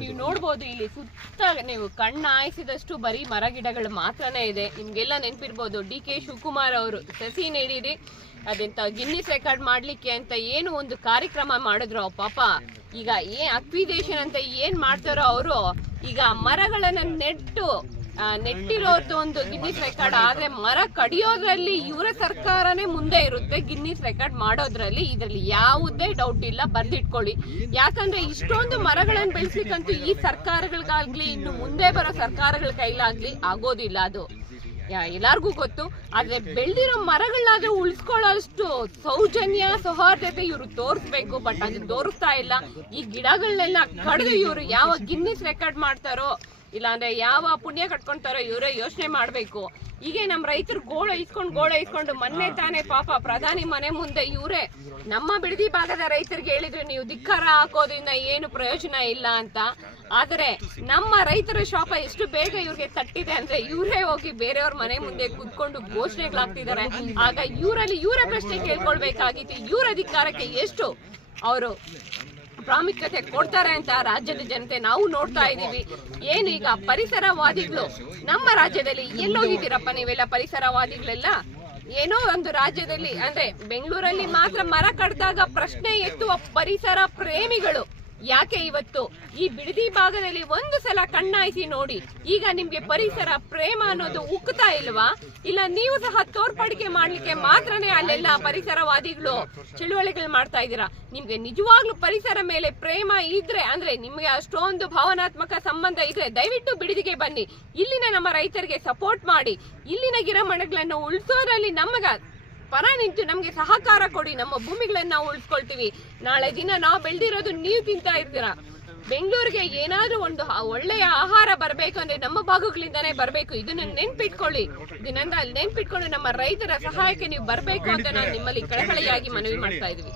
ನೀವು ನೋಡಬಹುದು ಇಲ್ಲಿ ಸುತ್ತ ನೀವು ಕಣ್ಣು ಆಯಿಸಿದಷ್ಟು ಬರೀ ಮರ ಗಿಡಗಳು ಮಾತ್ರನೇ ಇದೆ. ನಿಮ್ಗೆಲ್ಲ ನೆನಪಿರ್ಬೋದು DK ಶಿವಕುಮಾರ್ ಅವರು ಸಸಿ ನೀಡಿರಿ ಅದೆಂತ ಗಿನ್ನಿಸ್ ರೆಕಾರ್ಡ್ ಮಾಡ್ಲಿಕ್ಕೆ ಅಂತ ಏನು ಒಂದು ಕಾರ್ಯಕ್ರಮ ಮಾಡಿದ್ರು. ಪಾಪ ಈಗ ಅಕ್ವಿಡೇಷನ್ ಅಂತ ಏನ್ ಮಾಡ್ತಾರೋ ಅವರು ಈಗ ಮರಗಳನ್ನ ನೆಟ್ಟಿರೋದು ಒಂದು ಗಿನ್ನಿಸ್ ರೆಕಾರ್ಡ್. ಆದ್ರೆ ಮರ ಕಡಿಯೋದ್ರಲ್ಲಿ ಇವರ ಸರ್ಕಾರನೇ ಮುಂದೆ ಇರುತ್ತೆ, ಗಿನ್ನಿಸ್ ರೆಕಾರ್ಡ್ ಮಾಡೋದ್ರಲ್ಲಿ ಇದರಲ್ಲಿ ಯಾವುದೇ ಡೌಟ್ ಇಲ್ಲ, ಬರ್ದಿಟ್ಕೊಳ್ಳಿ. ಯಾಕಂದ್ರೆ ಇಷ್ಟೊಂದು ಮರಗಳನ್ನ ಬೆಳೆಸ್ಲಿಕ್ಕಂತೂ ಈ ಸರ್ಕಾರಗಳಿಗಾಗ್ಲಿ ಇನ್ನು ಮುಂದೆ ಬರೋ ಸರ್ಕಾರಗಳ ಕೈಲಾಗ್ಲಿ ಆಗೋದಿಲ್ಲ, ಅದು ಎಲ್ಲಾರ್ಗೂ ಗೊತ್ತು. ಆದ್ರೆ ಬೆಳೆದಿರೋ ಮರಗಳನ್ನಾದ್ರೂ ಉಳಿಸ್ಕೊಳ್ಳೋಷ್ಟು ಸೌಜನ್ಯ ಸೌಹಾರ್ದತೆ ಇವರು ತೋರಿಸ್ಬೇಕು, ಬಟ್ ಅದನ್ನ ತೋರಿಸ್ತಾ ಇಲ್ಲ. ಈ ಗಿಡಗಳನ್ನೆಲ್ಲ ಕಡಿದು ಇವರು ಯಾವ ಗಿನ್ನಿಸ್ ರೆಕಾರ್ಡ್ ಮಾಡ್ತಾರೋ ಇಲ್ಲಾಂದ್ರೆ ಯಾವ ಪುಣ್ಯ ಕಟ್ಕೊಂತಾರೋ ಇವರೇ ಯೋಚನೆ ಮಾಡ್ಬೇಕು. ಹೀಗೆ ನಮ್ಮ ರೈತರು ಗೋಳ ಇಸ್ಕೊಂಡು ಮೊನ್ನೆ ತಾನೇ ಪಾಪ ಪ್ರಧಾನಿ ಮನೆ ಮುಂದೆ ಇವರೇ ನಮ್ಮ ಬಿಡದಿ ಭಾಗದ ರೈತರಿಗೆ ಹೇಳಿದ್ರು ನೀವು ಧಿಕ್ಕಾರ ಹಾಕೋದ್ರಿಂದ ಏನು ಪ್ರಯೋಜನ ಇಲ್ಲ ಅಂತ. ಆದ್ರೆ ನಮ್ಮ ರೈತರ ಶಾಪ ಎಷ್ಟು ಬೇಗ ಇವ್ರಿಗೆ ತಟ್ಟಿದೆ ಅಂದ್ರೆ ಇವರೇ ಹೋಗಿ ಬೇರೆಯವ್ರ ಮನೆ ಮುಂದೆ ಕುತ್ಕೊಂಡು ಘೋಷಣೆಗಳಾಗ್ತಿದ್ದಾರೆ. ಆಗ ಇವರೇ ಪ್ರಶ್ನೆ ಕೇಳ್ಕೊಳ್ಬೇಕಾಗಿತ್ತು, ಇವ್ರ ಅಧಿಕಾರಕ್ಕೆ ಎಷ್ಟು ಅವರು ಪ್ರಾಮುಖ್ಯತೆ ಕೊಡ್ತಾರೆ ಅಂತ ರಾಜ್ಯದ ಜನತೆ ನಾವು ನೋಡ್ತಾ ಇದೀವಿ. ಏನು ಈಗ ಪರಿಸರವಾದಿಗಳು ನಮ್ಮ ರಾಜ್ಯದಲ್ಲಿ ಎಲ್ಲೋಗಿದ್ದೀರಪ್ಪ ನೀವೆಲ್ಲ ಪರಿಸರವಾದಿಗಳೆಲ್ಲ? ಏನೋ ಒಂದು ರಾಜ್ಯದಲ್ಲಿ ಅಂದ್ರೆ ಬೆಂಗಳೂರಲ್ಲಿ ಮಾತ್ರ ಮರ ಕಡ್ದಾಗ ಪ್ರಶ್ನೆ ಎತ್ತುವ ಪರಿಸರ ಪ್ರೇಮಿಗಳು ಯಾಕೆ ಇವತ್ತು ಈ ಬಿಡದಿ ಭಾಗದಲ್ಲಿ ಒಂದು ಸಲ ಕಣ್ಣಾಯಿಸಿ ನೋಡಿ. ಈಗ ನಿಮ್ಗೆ ಪರಿಸರ ಪ್ರೇಮ ಅನ್ನೋದು ಉಕ್ತಾ ಇಲ್ವಾ? ಇಲ್ಲ ನೀವು ಸಹ ತೋರ್ಪಡಿಕೆ ಮಾಡ್ಲಿಕ್ಕೆ ಮಾತ್ರನೇ ಅಲ್ಲೆಲ್ಲ ಪರಿಸರವಾದಿಗಳು ಚಳುವಳಿಗಳು ಮಾಡ್ತಾ ಇದ್ದೀರಾ? ನಿಮ್ಗೆ ನಿಜವಾಗ್ಲೂ ಪರಿಸರ ಮೇಲೆ ಪ್ರೇಮ ಇದ್ರೆ ಅಂದ್ರೆ ನಿಮ್ಗೆ ಅಷ್ಟೊಂದು ಭಾವನಾತ್ಮಕ ಸಂಬಂಧ ಇದ್ರೆ ದಯವಿಟ್ಟು ಬಿಡದಿಗೆ ಬನ್ನಿ, ಇಲ್ಲಿನ ನಮ್ಮ ರೈತರಿಗೆ ಸಪೋರ್ಟ್ ಮಾಡಿ, ಇಲ್ಲಿನ ಗಿಡಮರಗಳನ್ನು ಉಳಿಸೋದ್ರಲ್ಲಿ ನಮಗ ಪರ ನಿಂತು ನಮ್ಗೆ ಸಹಕಾರ ಕೊಡಿ, ನಮ್ಮ ಭೂಮಿಗಳನ್ನ ನಾವು ಉಳಿಸ್ಕೊಳ್ತೀವಿ. ನಾಳೆ ದಿನ ನಾವು ಬೆಳೆದಿರೋದು ನೀವು ತಿಂತಾ ಇರ್ತೀರಾ. ಬೆಂಗಳೂರಿಗೆ ಏನಾದ್ರೂ ಒಂದು ಒಳ್ಳೆಯ ಆಹಾರ ಬರಬೇಕು ಅಂದ್ರೆ ನಮ್ಮ ಭಾಗಗಳಿಂದಾನೇ ಬರಬೇಕು. ಇದನ್ನ ನೆನ್ಪಿಟ್ಕೊಳ್ಳಿ, ನೆನ್ಪಿಟ್ಕೊಂಡು ನಮ್ಮ ರೈತರ ಸಹಾಯಕ್ಕೆ ನೀವು ಬರಬೇಕು ಅಂತ ನಾನು ನಿಮ್ಮಲ್ಲಿ ಕಳಕಳಿಯಾಗಿ ಮನವಿ ಮಾಡ್ತಾ ಇದೀವಿ.